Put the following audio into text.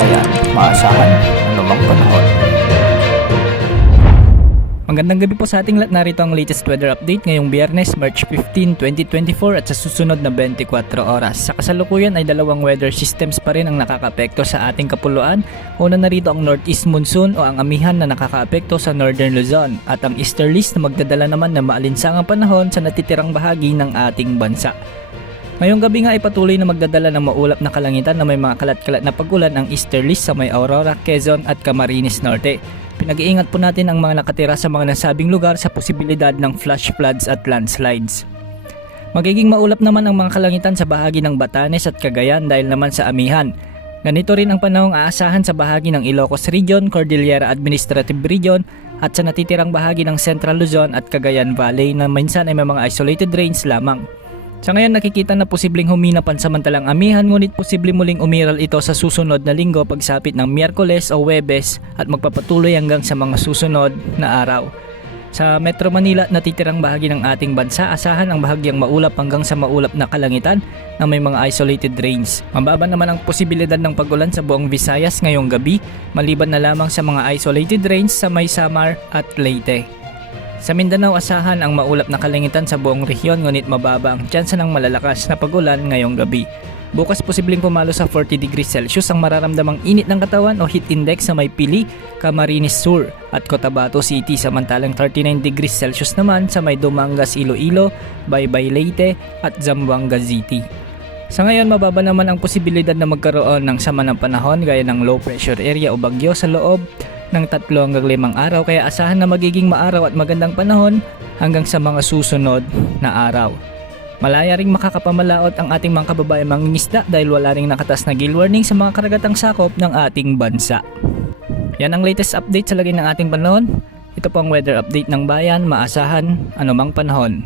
bayan, maasahan anumang panahon. Magandang gabi po sa ating lahat. Narito ang latest weather update ngayong Biyernes, March 15, 2024 at sa susunod na 24 oras. Sa kasalukuyan ay dalawang weather systems pa rin ang nakakaapekto sa ating kapuluan. Una na rito ang northeast monsoon o ang amihan na nakakaapekto sa northern Luzon at ang easterlies na magdadala naman ng maalinsangang panahon sa natitirang bahagi ng ating bansa. Ngayong gabi nga ay patuloy na magdadala ng maulap na kalangitan na may mga kalat-kalat na pag-ulan ang easterlies sa may Aurora, Quezon at Camarines Norte. Pinag-iingat po natin ang mga nakatira sa mga nasabing lugar sa posibilidad ng flash floods at landslides. Magiging maulap naman ang mga kalangitan sa bahagi ng Batanes at Cagayan dahil naman sa amihan. Ganito rin ang panahong aasahan sa bahagi ng Ilocos Region, Cordillera Administrative Region at sa natitirang bahagi ng Central Luzon at Cagayan Valley na minsan ay may mga isolated rains lamang. Sa ngayon nakikita na posibleng humina pansamantalang amihan ngunit posibleng muling umiral ito sa susunod na linggo pagsapit ng Miyerkules o Huwebes at magpapatuloy hanggang sa mga susunod na araw. Sa Metro Manila at natitirang bahagi ng ating bansa, asahan ang bahagyang maulap hanggang sa maulap na kalangitan na may mga isolated rains. Mababa naman ang posibilidad ng pag-ulan sa buong Visayas ngayong gabi, maliban na lamang sa mga isolated rains sa may Samar at Leyte. Sa Mindanao, asahan ang maulap na kalangitan sa buong rehiyon ngunit mababa ang tsansa ng malalakas na pag-ulan ngayong gabi. Bukas posibleng pumalo sa 40 degrees Celsius ang mararamdamang init ng katawan o heat index sa may Pili, Camarines Sur at Cotabato City, samantalang 39 degrees Celsius naman sa may Dumangas, Iloilo, Baybay, Leyte at Zamboanga City. Sa ngayon, mababa naman ang posibilidad na magkaroon ng sama ng panahon gaya ng low pressure area o bagyo sa loob ng 3 hanggang 5 araw, kaya asahan na magiging maaraw at magandang panahon hanggang sa mga susunod na araw. Malaya ring makakapamalaot ang ating mga kababayang mangingisda dahil wala ring nakatas na gale warning sa mga karagatang sakop ng ating bansa. Yan ang latest update sa lagay ng ating panahon. Ito po ang weather update ng bayan, maasahan anumang panahon.